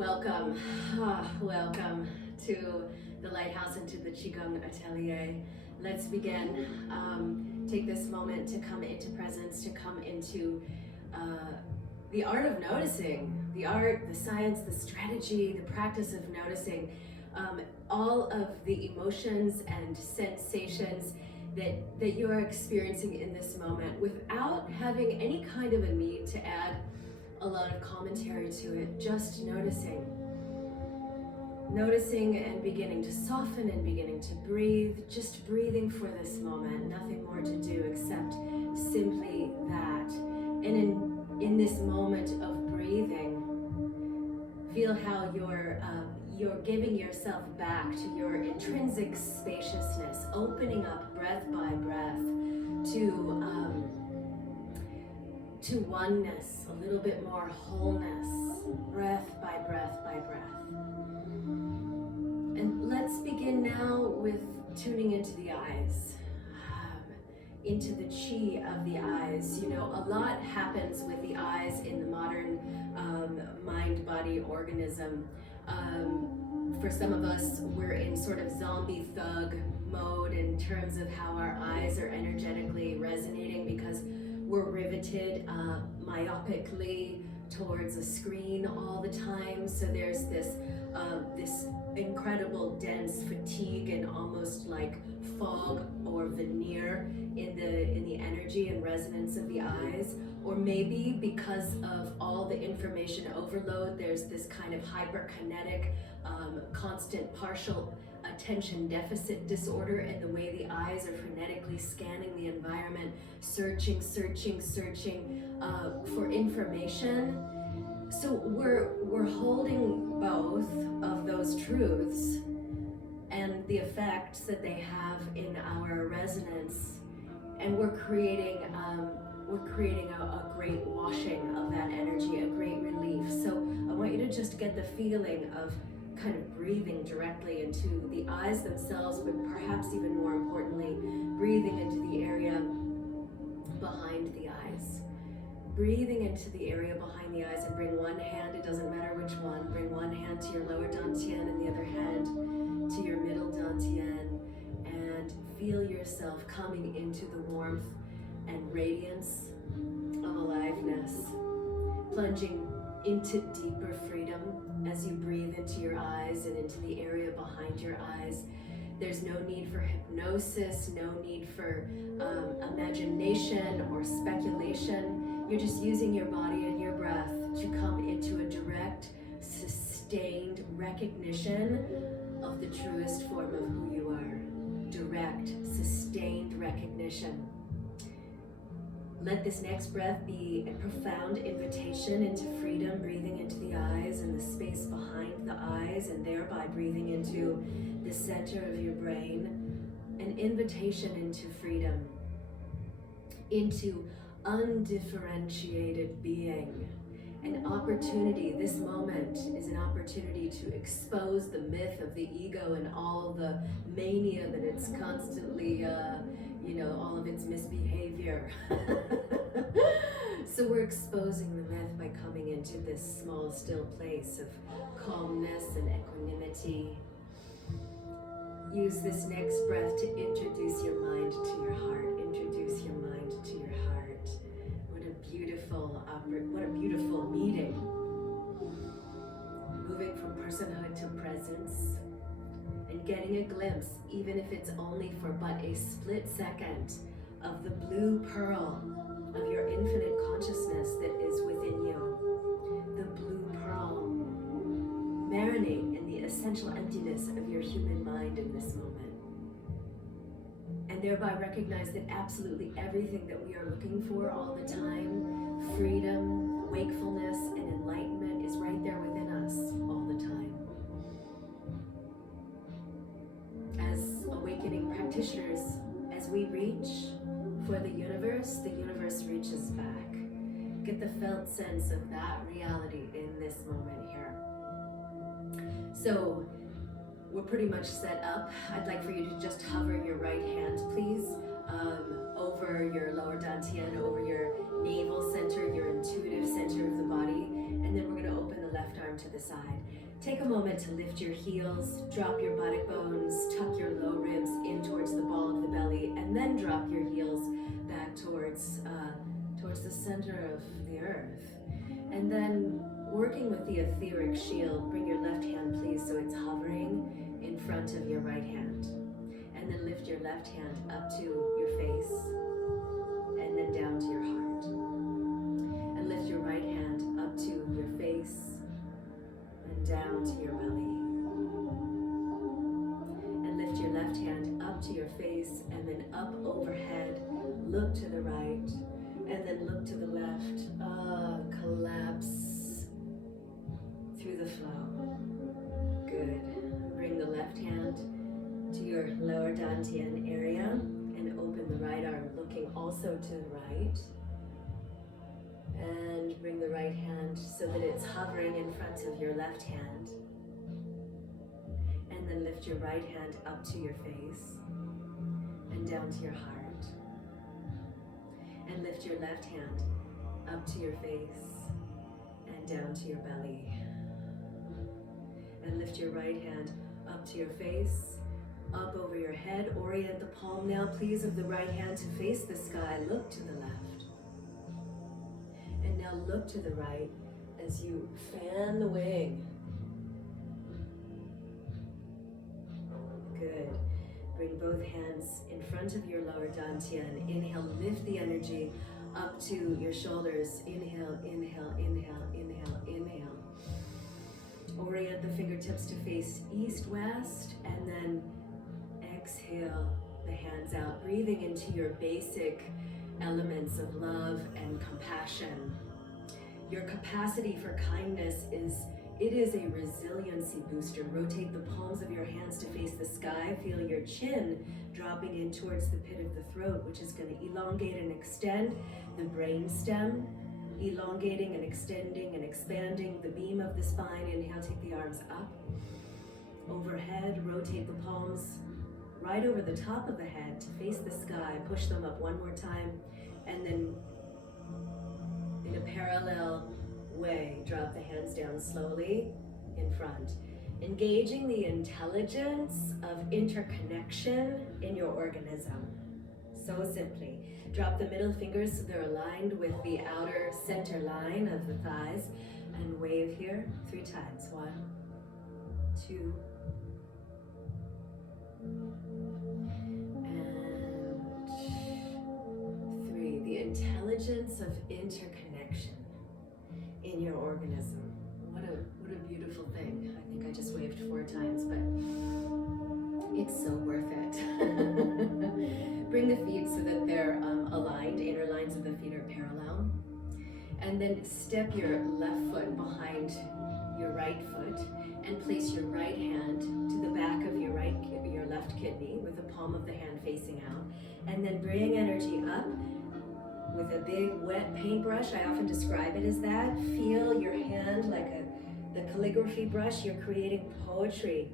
Welcome, welcome to the Lighthouse and to the Qigong Atelier. Let's begin. Take this moment to come into presence, to come into the art of noticing, the art, the science, the strategy, the practice of noticing all of the emotions and sensations that you are experiencing in this moment without having any kind of a need to add a lot of commentary to it, just noticing and beginning to soften and beginning to breathe, just breathing for this moment, nothing more to do except simply that. And in this moment of breathing, feel how you're giving yourself back to your intrinsic spaciousness, opening up breath by breath to oneness, a little bit more wholeness, breath by breath by breath. And let's begin now with tuning into the eyes, into the chi of the eyes. You know, a lot happens with the eyes in the modern mind-body organism. For some of us, we're in sort of zombie thug mode in terms of how our eyes are energetically resonating because we're riveted myopically towards a screen all the time. So there's this incredible dense fatigue and almost like fog or veneer in the energy and resonance of the eyes. Or maybe because of all the information overload, there's this kind of hyperkinetic, constant partial attention deficit disorder, and the way the eyes are frenetically scanning the environment, searching for information. So we're holding both of those truths and the effects that they have in our resonance, and we're creating a great washing of that energy, a great relief. So I want you to just get the feeling of kind of breathing directly into the eyes themselves, but perhaps even more importantly, breathing into the area behind the eyes. Breathing into the area behind the eyes, and bring one hand, it doesn't matter which one, bring one hand to your lower dantian and the other hand to your middle dantian, and feel yourself coming into the warmth and radiance of aliveness, plunging into deeper freedom as you breathe into your eyes and into the area behind your eyes. There's no need for hypnosis, no need for imagination or speculation. You're just using your body and your breath to come into a direct, sustained recognition of the truest form of who you are. Direct, sustained recognition. Let this next breath be a profound invitation into freedom, breathing into the eyes and the space behind the eyes, and thereby breathing into the center of your brain. An invitation into freedom, into undifferentiated being. An opportunity, this moment is an opportunity to expose the myth of the ego and all the mania that it's constantly all of its misbehavior. So we're exposing the myth by coming into this small, still place of calmness and equanimity. Use this next breath to introduce your mind to your heart. Introduce your mind to your heart. What a beautiful meeting. Moving from personhood to presence, and getting a glimpse, even if it's only for but a split second, of the blue pearl of your infinite consciousness that is within you. The blue pearl. Marinate in the essential emptiness of your human mind in this moment. And thereby recognize that absolutely everything that we are looking for all the time, freedom, wakefulness, and enlightenment, is right there within us all the time. As awakening practitioners, as we reach for the universe reaches back. Get the felt sense of that reality in this moment here. So we're pretty much set up. I'd like for you to just hover your right hand, please, over your lower dantian, over your navel center, your intuitive center of the body, and then we're going to open the the left arm to the side. Take a moment to lift your heels, drop your buttock bones, tuck your low ribs in towards the ball of the belly, and then drop your heels back towards the center of the earth. And then, working with the etheric shield, bring your left hand, please, so it's hovering in front of your right hand. And then lift your left hand up to your face, and then down to your heart. And lift your right hand up to your face, and down to your belly. And lift your left hand up to your face, and then up overhead. Look to the right, and then look to the left. Collapse through the flow. Good. Bring the left hand to your lower dantian area and open the right arm, looking also to the right. And bring the right hand so that it's hovering in front of your left hand. And then lift your right hand up to your face and down to your heart. And lift your left hand up to your face and down to your belly. And lift your right hand up to your face, up over your head. Orient the palm now, please, of the right hand to face the sky. Look to the left. And now look to the right as you fan the wing. Good. Bring both hands in front of your lower dantian. Inhale, lift the energy up to your shoulders. Inhale, inhale, inhale, inhale, inhale. Orient the fingertips to face east, west, and then exhale the hands out, breathing into your basic elements of love and compassion. Your capacity for kindness is a resiliency booster. Rotate the palms of your hands to face the sky. Feel your chin dropping in towards the pit of the throat, which is going to elongate and extend the brain stem, elongating and extending and expanding the beam of the spine. Inhale, take the arms up. Overhead, rotate the palms right over the top of the head to face the sky. Push them up one more time, and then in a parallel way, drop the hands down slowly in front. Engaging the intelligence of interconnection in your organism. So simply, drop the middle fingers so they're aligned with the outer center line of the thighs, and wave here 3 times. 1, 2, and 3. The intelligence of interconnection in your organism. What a beautiful thing. I think I just waved 4 times, but it's so worth it. Bring the feet so that they're aligned. Inner lines of the feet are parallel. And then step your left foot behind your right foot and place your right hand to the back of your left kidney with the palm of the hand facing out. And then bring energy up with a big wet paintbrush. I often describe it as that. Feel your hand like the calligraphy brush. You're creating poetry.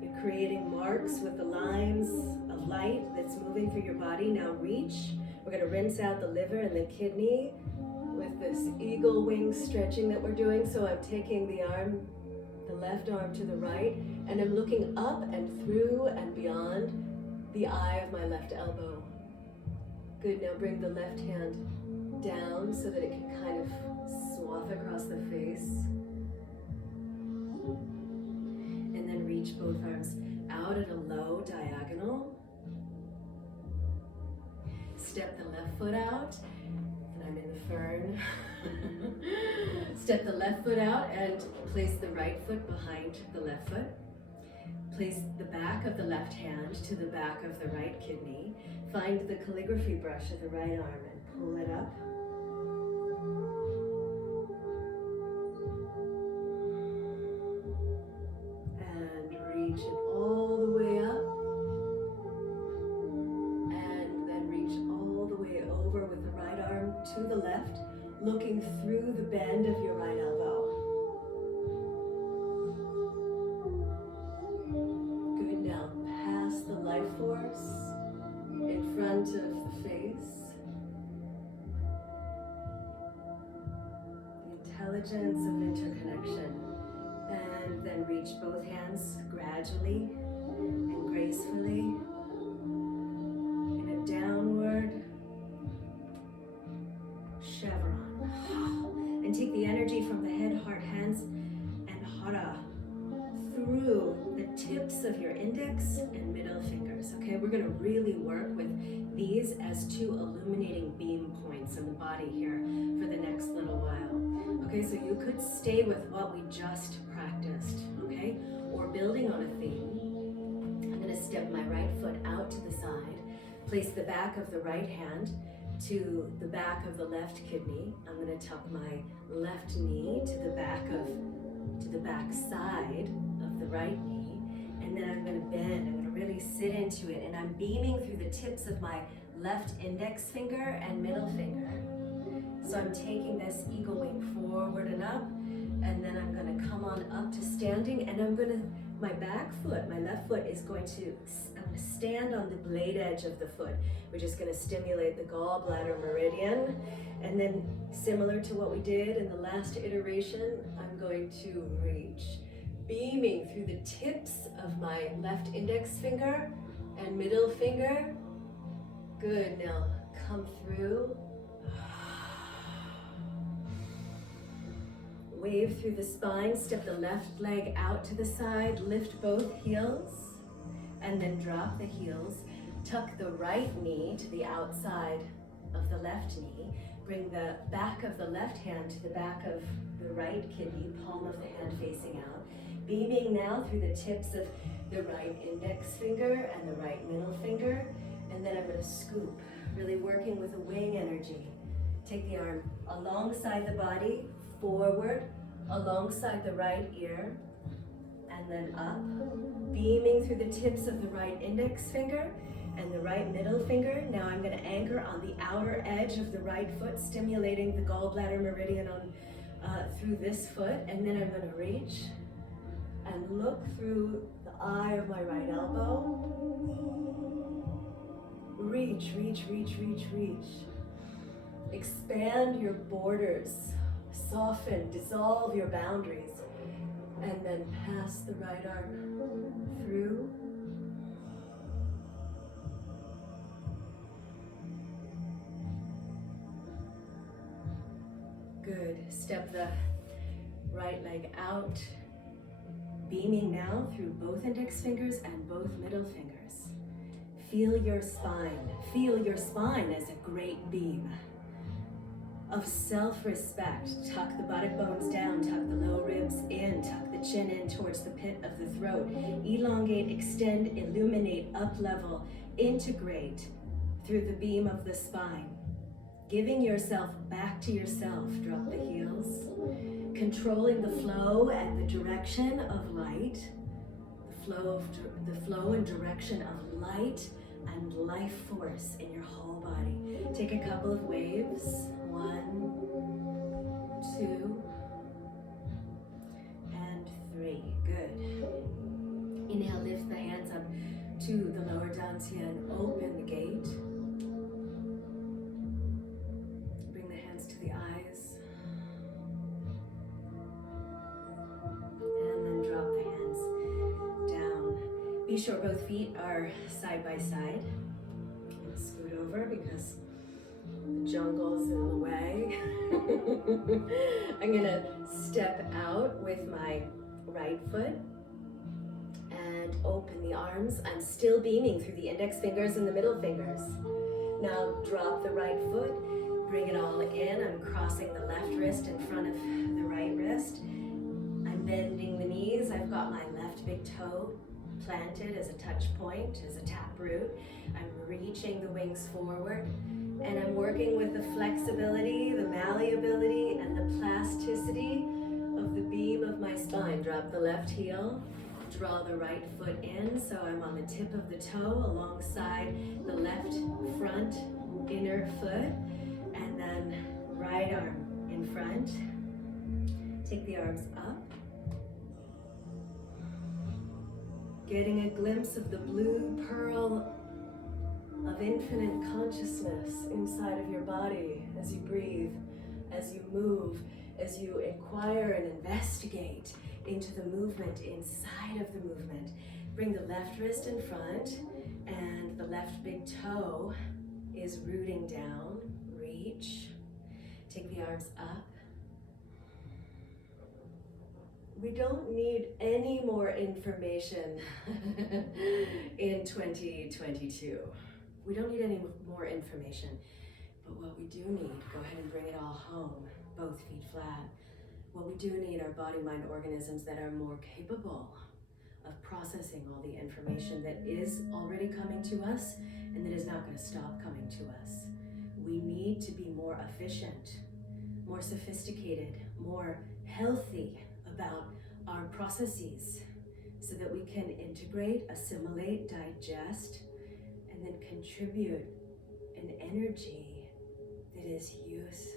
You're creating marks with the lines of light that's moving through your body. Now reach. We're going to rinse out the liver and the kidney with this eagle wing stretching that we're doing. So I'm taking the left arm to the right, and I'm looking up and through and beyond the eye of my left elbow. Good, now bring the left hand down so that it can kind of swath across the face. And then reach both arms out at a low diagonal. Step the left foot out, and I'm in the fern. Step the left foot out and place the right foot behind the left foot. Place the back of the left hand to the back of the right kidney. Find the calligraphy brush of the right arm and pull it up. And reach it all the way up. And then reach all the way over with the right arm to the left, looking through the bend of your right elbow. Good, now pass the life force in front of the face. The intelligence of interconnection. And then reach both hands gradually and gracefully in a downward chevron. And take the energy from the head, heart, hands, and hara through the tips of your index and middle fingers. Okay, we're going to really work with these as two illuminating beam points in the body here for the next little while. Okay, so you could stay with what we just practiced, okay, or building on a theme. I'm going to step my right foot out to the side, place the back of the right hand to the back of the left kidney. I'm going to tuck my left knee to the back side of the right knee, and then I'm going to bend. I'm going to really sit into it, and I'm beaming through the tips of my left index finger and middle finger. So I'm taking this eagle wing forward and up, and then I'm going to come on up to standing, and I'm going to, my back foot, my left foot is going to, I'm going to stand on the blade edge of the foot, which is going to stimulate the gallbladder meridian. And then similar to what we did in the last iteration, I'm going to reach, beaming through the tips of my left index finger and middle finger. Good, now come through. Wave through the spine, step the left leg out to the side, lift both heels, and then drop the heels. Tuck the right knee to the outside of the left knee. Bring the back of the left hand to the back of the right kidney, palm of the hand facing out. Beaming now through the tips of the right index finger and the right middle finger. And then I'm going to scoop, really working with the wing energy. Take the arm alongside the body, forward, alongside the right ear, and then up, beaming through the tips of the right index finger and the right middle finger. Now I'm going to anchor on the outer edge of the right foot, stimulating the gallbladder meridian on through this foot, and then I'm going to reach and look through the eye of my right elbow. Reach, reach, reach, reach, reach. Expand your borders, soften, dissolve your boundaries, and then pass the right arm through. Good. Step the right leg out, beaming now through both index fingers and both middle fingers. Feel your spine. Feel your spine as a great beam of self-respect. Tuck the buttock bones down, tuck the low ribs in, tuck the chin in towards the pit of the throat. Elongate, extend, illuminate, up-level, integrate through the beam of the spine. Giving yourself back to yourself. Drop the heels. Controlling the flow and the direction of light. The flow and direction of light and life force in your whole body. Take a couple of waves. 1, 2, and 3. Good. Inhale, lift the hands up to the lower dantian. Open the gate. Bring the hands to the eyes. And then drop the hands down. Be sure both feet are side by side. Scoot over because the jungle's in the way. I'm gonna step out with my right foot and open the arms. I'm still beaming through the index fingers and the middle fingers. Now drop the right foot, bring it all in. I'm crossing the left wrist in front of the right wrist. I'm bending the knees. I've got my left big toe planted as a touch point, as a tap root. I'm reaching the wings forward, and I'm working with the flexibility, the malleability, and the plasticity of the beam of my spine. Drop the left heel, draw the right foot in, so I'm on the tip of the toe alongside the left front inner foot, and then right arm in front. Take the arms up. Getting a glimpse of the blue pearl of infinite consciousness inside of your body as you breathe, as you move, as you inquire and investigate into the movement inside of the movement. Bring the left wrist in front, and the left big toe is rooting down. Reach. Take the arms up. We don't need any more information in 2022. We don't need any more information. But what we do need, go ahead and bring it all home, both feet flat. What we do need are body-mind organisms that are more capable of processing all the information that is already coming to us and that is not going to stop coming to us. We need to be more efficient, more sophisticated, more healthy about our processes so that we can integrate, assimilate, digest, and then contribute an energy that is useful.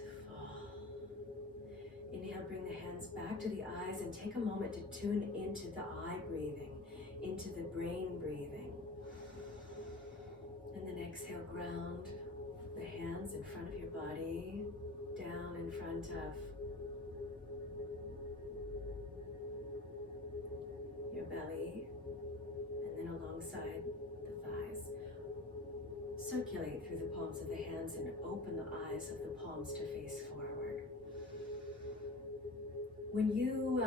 Inhale, bring the hands back to the eyes and take a moment to tune into the eye breathing, into the brain breathing. And then exhale, ground the hands in front of your body, down in front of your belly, and then alongside the thighs. Circulate through the palms of the hands and open the eyes of the palms to face forward. When you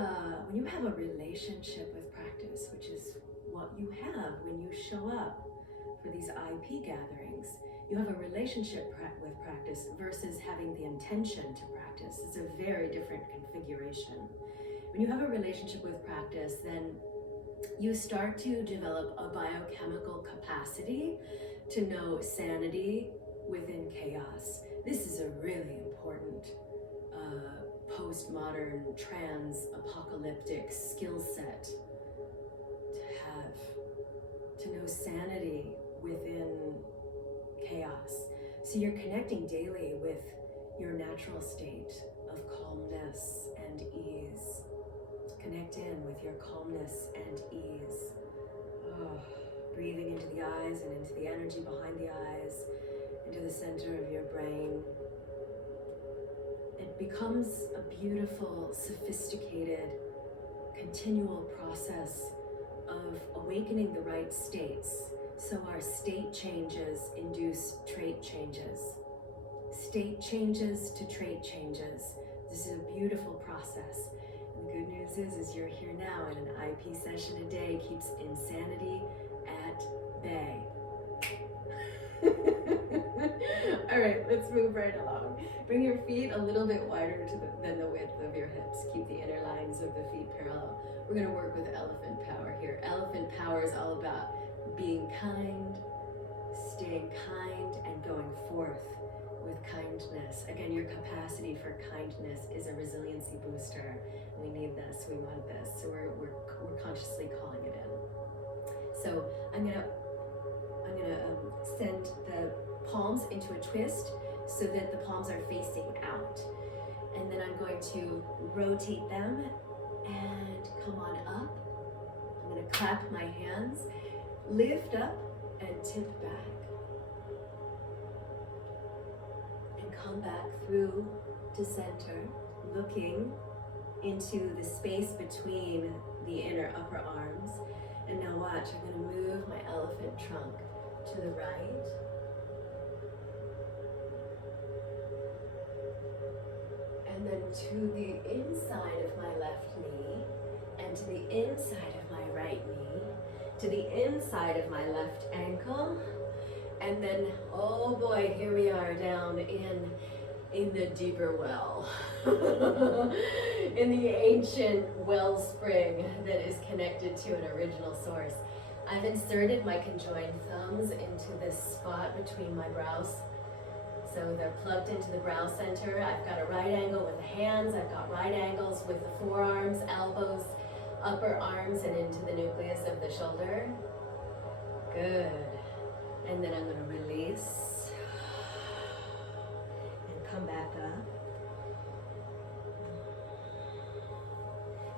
have a relationship with practice, which is what you have when you show up for these IP gatherings, you have a relationship with practice versus having the intention to practice. It's a very different configuration. When you have a relationship with practice, then you start to develop a biochemical capacity to know sanity within chaos. This is a really important postmodern, trans-apocalyptic skill set to have, to know sanity within chaos. So you're connecting daily with your natural state of calmness and ease. Connect in with your calmness and ease. Breathing into the eyes and into the energy behind the eyes, into the center of your brain. It becomes a beautiful, sophisticated, continual process of awakening the right states. So our state changes induce trait changes. State changes to trait changes. This is a beautiful process. And the good news is you're here now, and an IP session a day keeps insanity at bay. All right, let's move right along. Bring your feet a little bit wider than the width of your hips. Keep the inner lines of the feet parallel. We're going to work with elephant power here. Elephant power is all about being kind, staying kind, and going forth with kindness. Again, your capacity for kindness is a resiliency booster. We need this, we want this, so we're consciously calling it in. So I'm gonna send the palms into a twist so that the palms are facing out. And then I'm going to rotate them and come on up. I'm gonna clap my hands, lift up and tip back. And come back through to center, looking into the space between the inner upper arms. And now watch, I'm gonna move my elephant trunk to the right. And then to the inside of my left knee, and to the inside of my right knee, to the inside of my left ankle, and then, oh boy, here we are down in the deeper well, in the ancient wellspring that is connected to an original source. I've inserted my conjoined thumbs into this spot between my brows. So they're plugged into the brow center. I've got a right angle with the hands. I've got right angles with the forearms, elbows, upper arms, and into the nucleus of the shoulder. Good. And then I'm going to release and come back up.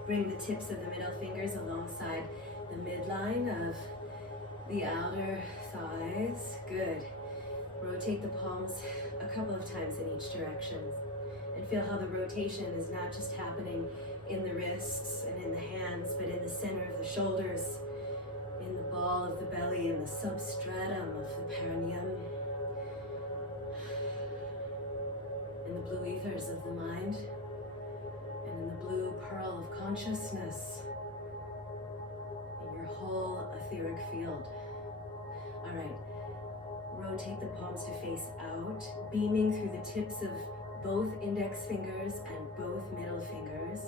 Bring the tips of the middle fingers alongside the midline of the outer thighs. Good. Rotate the palms a couple of times in each direction and feel how the rotation is not just happening in the wrists and in the hands, but in the center of the shoulders, in the ball of the belly, in the substratum of the perineum, in the blue ethers of the mind, and in the blue pearl of consciousness, in your whole etheric field. All right, rotate the palms to face out, beaming through the tips of both index fingers and both middle fingers.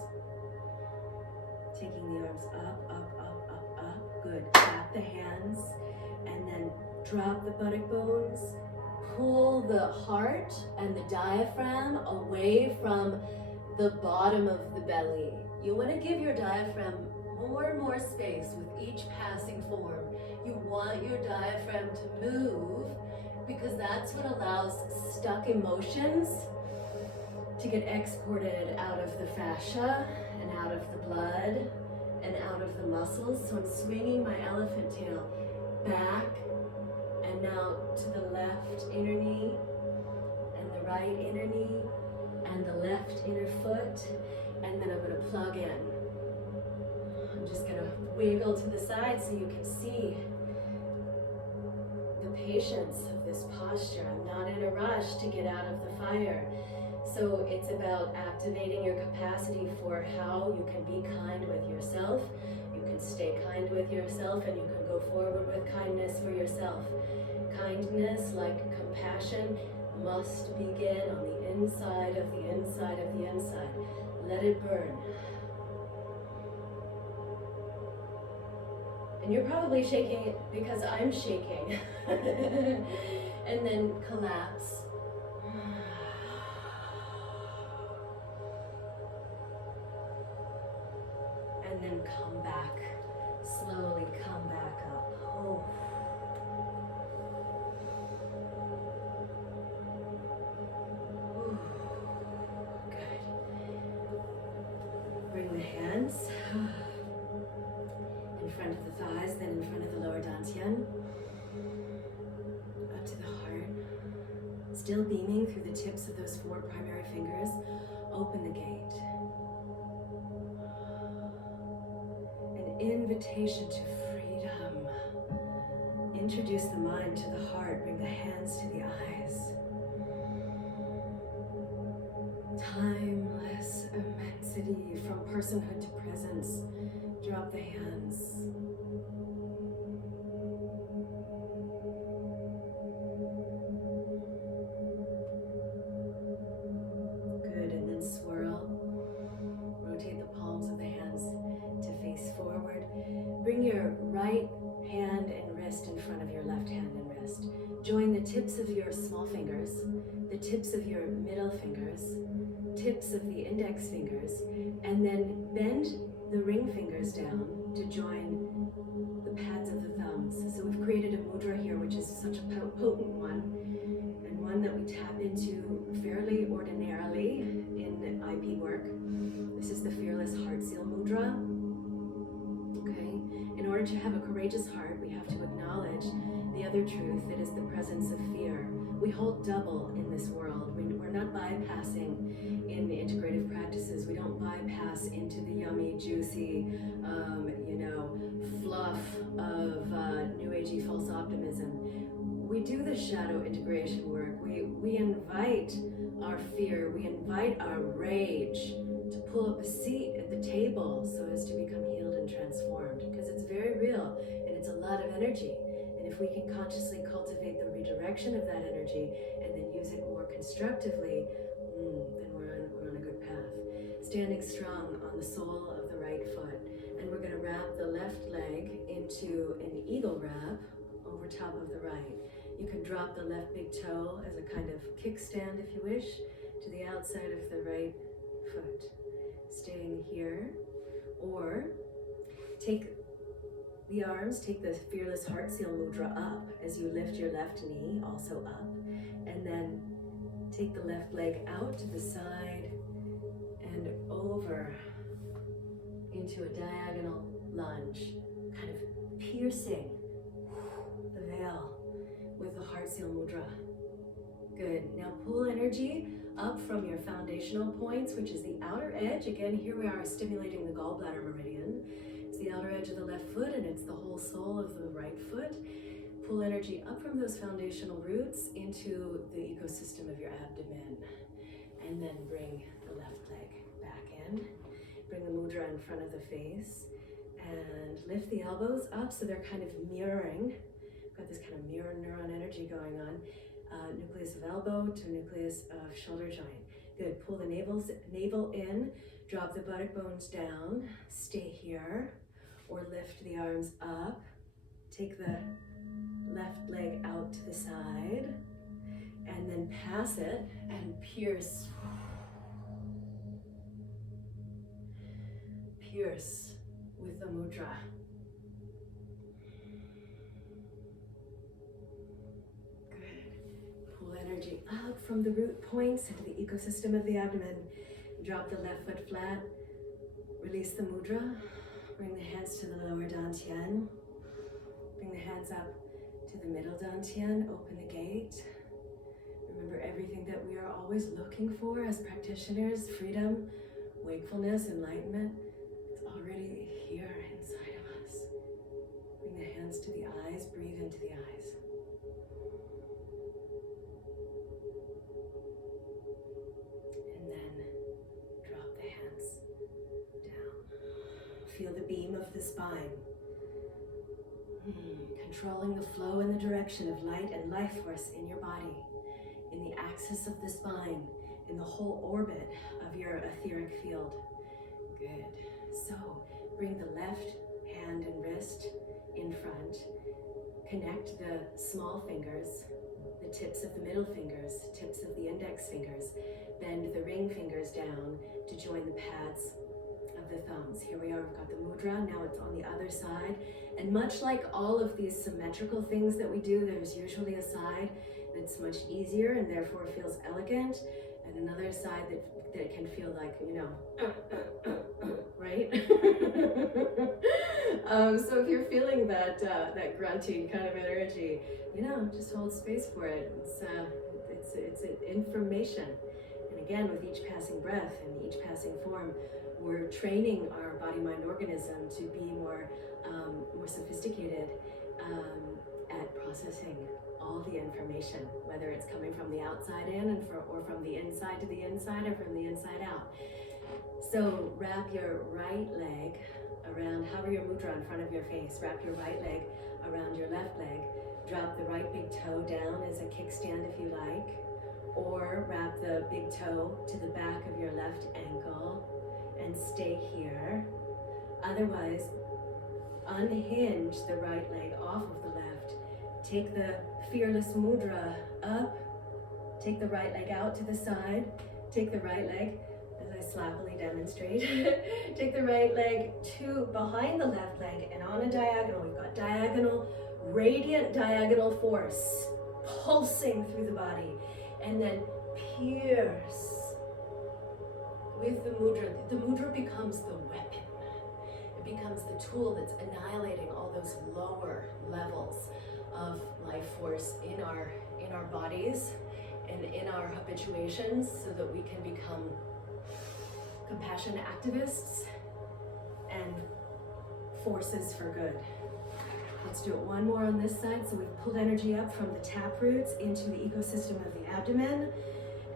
Taking the arms up, up, up, up, up. Good. Clap the hands and then drop the buttock bones. Pull the heart and the diaphragm away from the bottom of the belly. You want to give your diaphragm more and more space with each passing form. You want your diaphragm to move because that's what allows stuck emotions to get exported out of the fascia and out of the blood and out of the muscles. So I'm swinging my elephant tail back and now to the left inner knee and the right inner knee and the left inner foot, and then I'm going to plug in. I'm just going to wiggle to the side so you can see the patience of this posture. I'm not in a rush to get out of the fire. So it's about activating your capacity for how you can be kind with yourself. You can stay kind with yourself, and you can go forward with kindness for yourself. Kindness, like compassion, must begin on the inside of the inside of the inside. Let it burn. And you're probably shaking because I'm shaking. And then collapse. And then come back. Slowly come back up. Oh. Bring the hands in front of the thighs, then in front of the lower dantian, up to the heart. Still beaming through the tips of those 4 primary fingers. Open the gate. An invitation to freedom. Introduce the mind to the heart. Bring the hands to the eyes. Timeless immensity from personhood to presence. Drop the hands. Good, and then swirl. Rotate the palms of the hands to face forward. Bring your right hand and wrist in front of your left hand and wrist. Join the tips of your small fingers, the tips of your middle fingers, tips of the index fingers, and then bend the ring fingers down to join the pads of the thumbs. So we've created a mudra here, which is such a potent one, and one that we tap into fairly ordinarily in IP work. This is the Fearless Heart Seal Mudra. Okay? In order to have a courageous heart, we have to acknowledge the other truth that is the presence of fear. We hold double in this world. We're not bypassing in integrative practices. We don't bypass into the yummy, juicy, fluff of New Agey false optimism. We do the shadow integration work. We invite our fear. We invite our rage to pull up a seat at the table so as to become healed and transformed, because it's very real and it's a lot of energy. And if we can consciously cultivate the redirection of that energy and then use it more constructively, then we're on a good path. Standing strong on the sole of the right foot. And we're going to wrap the left leg into an eagle wrap over top of the right. You can drop the left big toe as a kind of kickstand, if you wish, to the outside of the right foot. Staying here. Or take the arms, take the Fearless Heart Seal Mudra up as you lift your left knee, also up. And then take the left leg out to the side and over into a diagonal lunge, kind of piercing the veil with the Heart Seal Mudra. Good. Now pull energy up from your foundational points, which is the outer edge. Again, here we are stimulating the gallbladder meridian. It's the outer edge of the left foot, and it's the whole sole of the right foot. Pull energy up from those foundational roots into the ecosystem of your abdomen. And then bring the left leg back in. Bring the mudra in front of the face. And lift the elbows up so they're kind of mirroring. Got this kind of mirror neuron energy going on. Nucleus of elbow to nucleus of shoulder joint. Good. Pull the navel in. Drop the buttock bones down. Stay here. Or lift the arms up. Take the left leg out to the side. And then pass it and pierce. Pierce with the mudra. Energy up from the root points into the ecosystem of the abdomen. Drop the left foot flat. Release the mudra. Bring the hands to the lower dantian. Bring the hands up to the middle dantian. Open the gate. Remember everything that we are always looking for as practitioners: freedom, wakefulness, enlightenment. It's already here inside of us. Bring the hands to the eyes. Breathe into the eyes. Feel the beam of the spine. Controlling the flow and the direction of light and life force in your body, in the axis of the spine, in the whole orbit of your etheric field. Good. So bring the left hand and wrist in front. Connect the small fingers, the tips of the middle fingers, tips of the index fingers. Bend the ring fingers down to join the pads of the thumbs. Here we are, we've got the mudra, now it's on the other side. And much like all of these symmetrical things that we do, there's usually a side that's much easier and therefore feels elegant, and another side that can feel like, you know, right? So if you're feeling that grunty kind of energy, you know, just hold space for it. It's an information. And again, with each passing breath and each passing form, we're training our body-mind organism to be more sophisticated at processing all the information, whether it's coming from the outside in or from the inside to the inside or from the inside out. So wrap your right leg around, hover your mudra in front of your face, wrap your right leg around your left leg, drop the right big toe down as a kickstand if you like, or wrap the big toe to the back of your left ankle and stay here. Otherwise, unhinge the right leg off of the left. Take the fearless mudra up. Take the right leg out to the side. Take the right leg, as I slappily demonstrate, take the right leg to behind the left leg and on a diagonal. We've got diagonal, radiant diagonal force pulsing through the body. And then pierce with the mudra. The mudra becomes the weapon. It becomes the tool that's annihilating all those lower levels of life force in our bodies and in our habituations, so that we can become compassion activists and forces for good. Let's do it one more on this side. So we've pulled energy up from the tap roots into the ecosystem of the abdomen,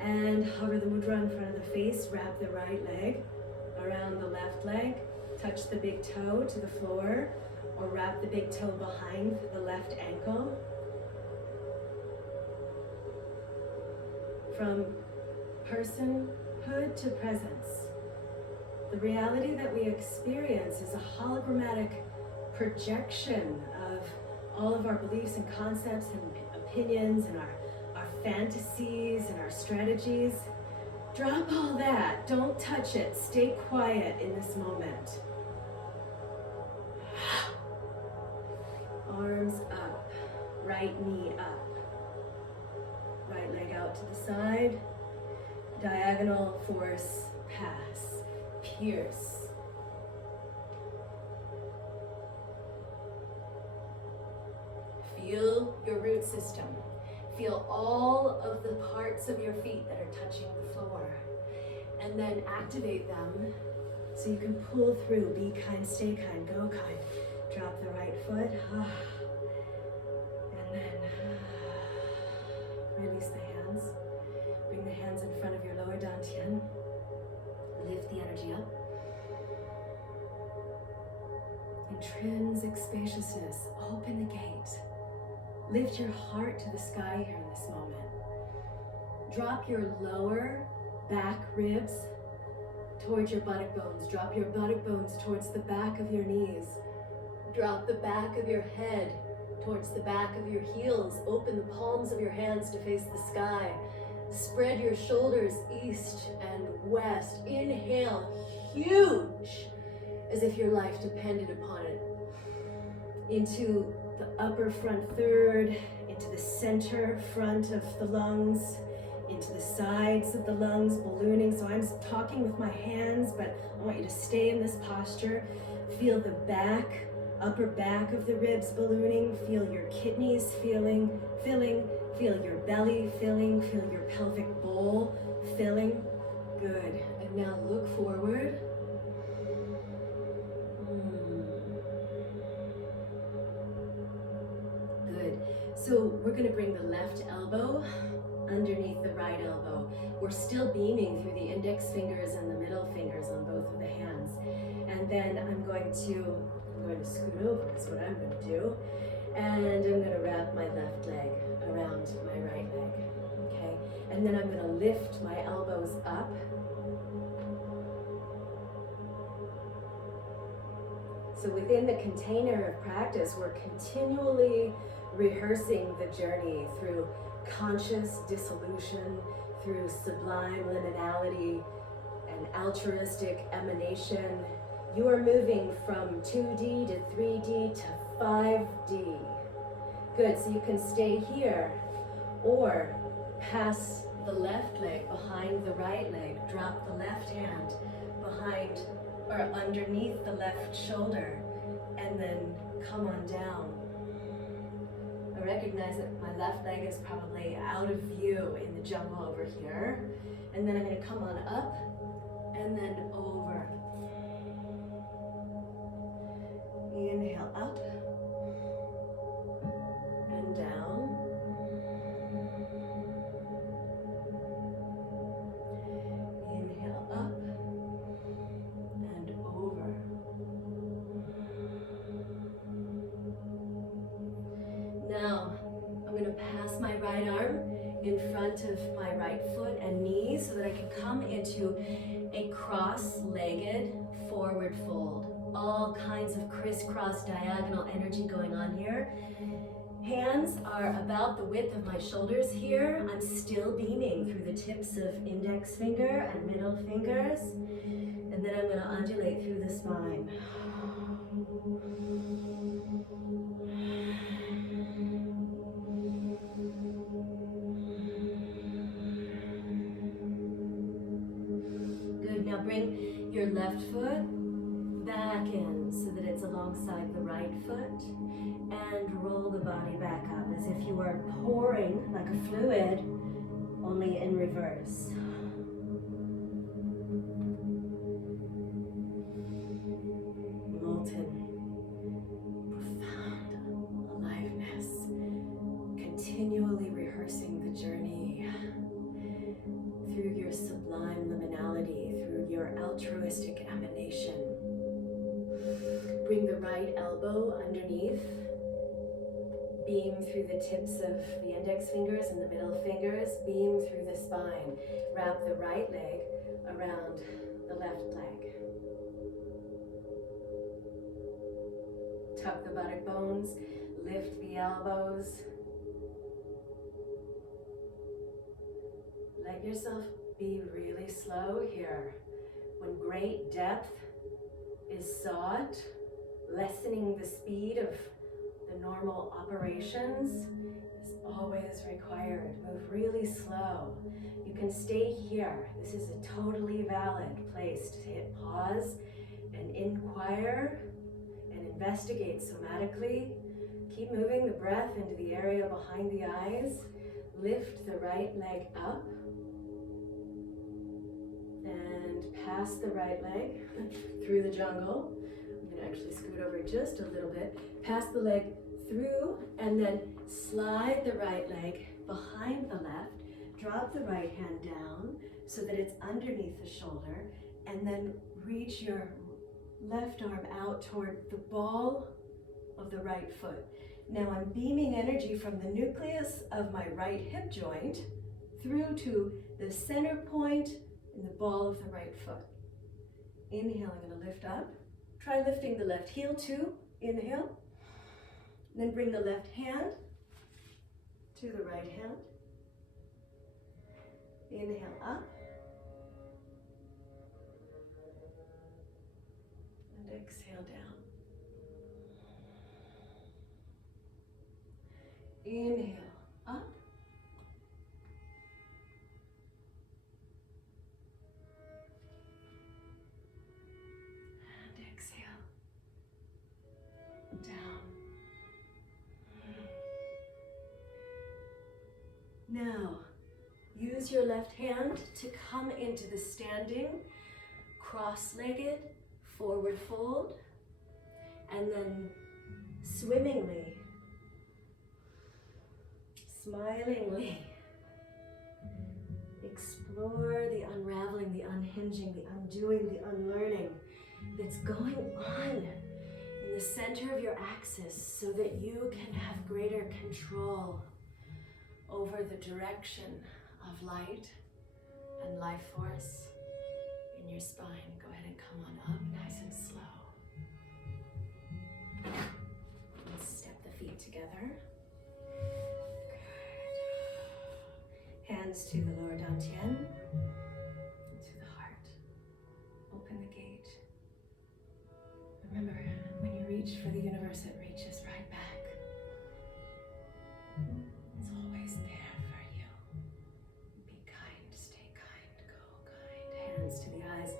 and hover the mudra in front of the face. Wrap the right leg around the left leg. Touch the big toe to the floor, or wrap the big toe behind the left ankle. From personhood to presence, the reality that we experience is a hologrammatic projection of all of our beliefs and concepts and opinions and our fantasies and our strategies. Drop all that. Don't touch it. Stay quiet in this moment. Arms up. Right knee up. Right leg out to the side. Diagonal force pass. Pierce. Feel your root system. feel all of the parts of your feet that are touching the floor. And then activate them so you can pull through. Be kind, stay kind, go kind. Drop the right foot. And then release the hands. Bring the hands in front of your lower dantian. Lift the energy up. Intrinsic spaciousness. Open the gate. Lift your heart to the sky here in this moment. Drop your lower back ribs towards your buttock bones. Drop your buttock bones towards the back of your knees. Drop the back of your head towards the back of your heels. Open the palms of your hands to face the sky. Spread your shoulders east and west. Inhale, huge, as if your life depended upon it. Into the upper front third, into the center front of the lungs, into the sides of the lungs, ballooning. So I'm talking with my hands, but I want you to stay in this posture. Feel the back, upper back of the ribs ballooning. Feel your kidneys filling. Feel your belly filling. Feel your pelvic bowl filling. Good. And now look forward. Good. So we're going to bring the left elbow underneath the right elbow. We're still beaming through the index fingers and the middle fingers on both of the hands. And then I'm going to scoot over is what I'm going to do. And I'm going to wrap my left leg around my right leg. Okay? And then I'm going to lift my elbows up. So within the container of practice, we're continually rehearsing the journey through conscious dissolution, through sublime liminality and altruistic emanation. You are moving from 2D to 3D to 5D. Good, so you can stay here or pass the left leg behind the right leg. Drop the left hand behind or underneath the left shoulder and then come on down. I recognize that my left leg is probably out of view in the jungle over here. And then I'm going to come on up and then over. Inhale up and down. Inhale up and over. Now, I'm going to pass my right arm in front of my right foot and knee so that I can come into a cross-legged forward fold. All kinds of crisscross diagonal energy going on here. Hands are about the width of my shoulders here. I'm still beaming through the tips of index finger and middle fingers. And then I'm going to undulate through the spine. Good, now bring your left foot back in so that it's alongside the right foot and roll the body back up as if you were pouring like a fluid, only in reverse. Molten, profound aliveness, continually rehearsing the journey through your sublime liminality, through your altruistic emanation. Bring the right elbow underneath. Beam through the tips of the index fingers and the middle fingers. Beam through the spine. Wrap the right leg around the left leg. Tuck the buttock bones. Lift the elbows. Let yourself be really slow here. When great depth is sought, lessening the speed of the normal operations is always required. Move really slow. You can stay here. This is a totally valid place to hit pause and inquire and investigate somatically. Keep moving the breath into the area behind the eyes. lift the right leg up and pass the right leg through the jungle. I'm going to actually scoot over just a little bit. Pass the leg through and then slide the right leg behind the left. Drop the right hand down so that it's underneath the shoulder, and then reach your left arm out toward the ball of the right foot. Now I'm beaming energy from the nucleus of my right hip joint through to the center point in the ball of the right foot. Inhale, I'm going to lift up. Try lifting the left heel too. Inhale. Then bring the left hand to the right hand. Inhale up. And exhale down. Inhale up. And exhale down. Now, use your left hand to come into the standing, cross-legged, forward fold, and then swimmingly, smilingly, explore the unraveling, the unhinging, the undoing, the unlearning that's going on in the center of your axis so that you can have greater control over the direction of light and life force in your spine. Go ahead and come on up nice and slow. And step the feet together. Good. Hands to the lower dantian, to the heart. Open the gate. Remember, when you reach for the universe, it reaches right back. It's always there for you. Be kind, stay kind, go kind. Hands to the eyes.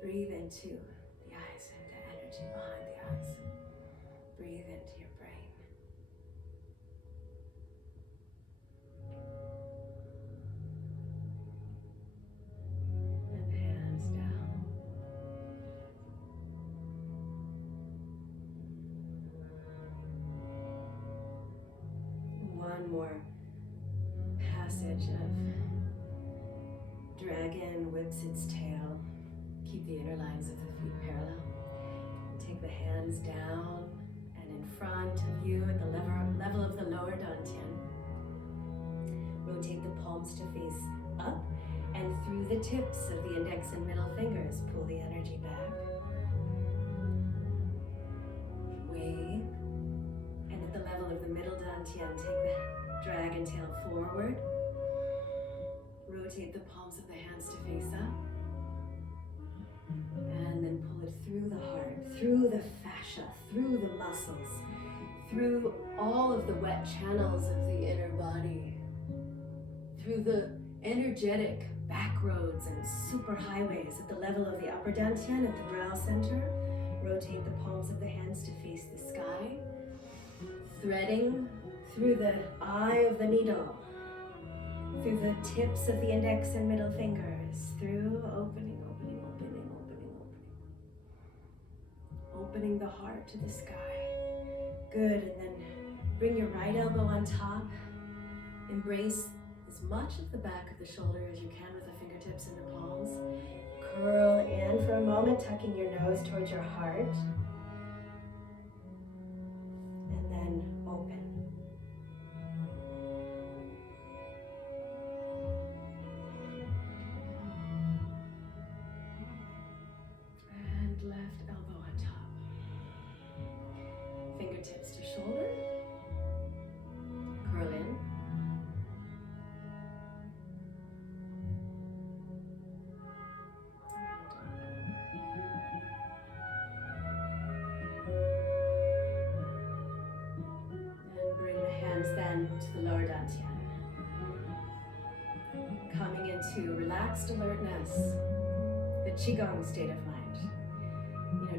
Breathe into the eyes and the energy behind the eyes. Breathe into your brain. And hands down. One more passage of dragon whips its tail. Keep the inner lines of the feet parallel. Take the hands down and in front of you at the level of the lower dantian. Rotate the palms to face up, and through the tips of the index and middle fingers, pull the energy back. Wave. And at the level of the middle dantian, take the dragon tail forward. Rotate the palms of the hands to face up. And then pull it through the heart, through the fascia, through the muscles, through all of the wet channels of the inner body, through the energetic back roads and superhighways at the level of the upper dantian at the brow center. Rotate the palms of the hands to face the sky, threading through the eye of the needle, through the tips of the index and middle fingers, through opening the heart to the sky. Good, and then bring your right elbow on top. Embrace as much of the back of the shoulder as you can with the fingertips and the palms. Curl in for a moment, tucking your nose towards your heart. And then open. And left elbow on top. Fingertips to shoulder. Curl in. And bring the hands then to the lower dantian. Coming into relaxed alertness, the Qigong state of mind.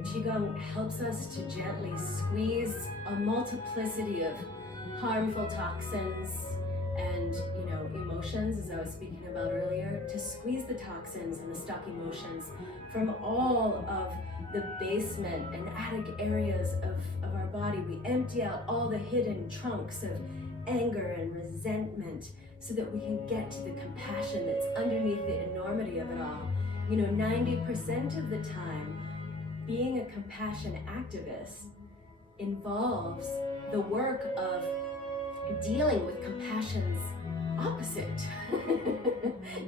Qigong helps us to gently squeeze a multiplicity of harmful toxins and emotions, as I was speaking about earlier, to squeeze the toxins and the stuck emotions from all of the basement and attic areas of our body. We empty out all the hidden trunks of anger and resentment so that we can get to the compassion that's underneath the enormity of it all. 90% of the time, being a compassion activist involves the work of dealing with compassion's opposite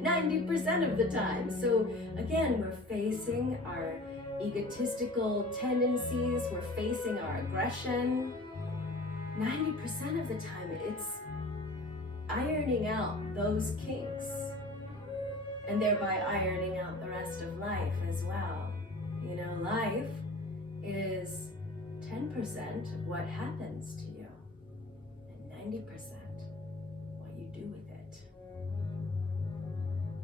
90% of the time. So again, we're facing our egotistical tendencies, we're facing our aggression. 90% of the time, it's ironing out those kinks, and thereby ironing out the rest of life as well. Life is 10% of what happens to you, and 90% what you do with it.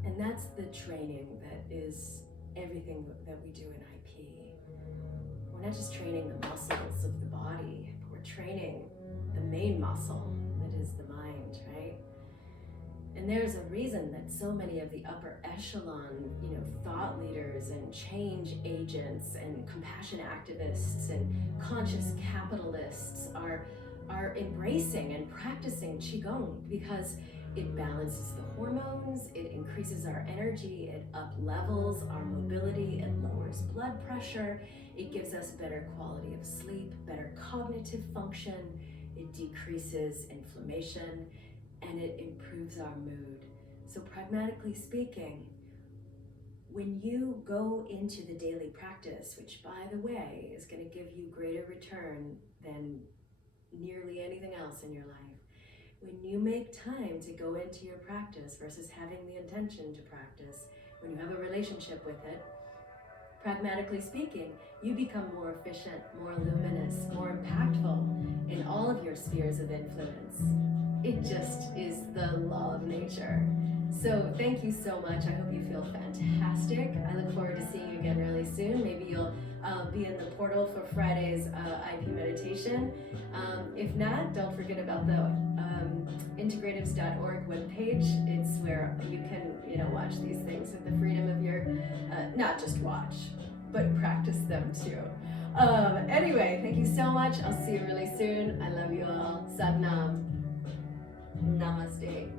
And that's the training that is everything that we do in IP. We're not just training the muscles of the body, but we're training the main muscle that is the mind, right? And there's a reason that so many of the upper echelon, thought leaders and change agents and compassion activists and conscious capitalists are embracing and practicing Qigong, because it balances the hormones, it increases our energy, it up-levels our mobility, it lowers blood pressure, it gives us better quality of sleep, better cognitive function, it decreases inflammation, and it improves our mood. So pragmatically speaking, when you go into the daily practice, which by the way is going to give you greater return than nearly anything else in your life, when you make time to go into your practice versus having the intention to practice, when you have a relationship with it, pragmatically speaking, you become more efficient, more luminous, more impactful in all of your spheres of influence. It just is the law of nature. So thank you so much. I hope you feel fantastic. I look forward to seeing you again really soon. Maybe you'll be in the portal for Friday's IP meditation. If not, don't forget about the integratives.org webpage. It's where you can watch these things with the freedom of your, not just watch, but practice them too. Anyway, thank you so much. I'll see you really soon. I love you all. Sat Nam. Namaste.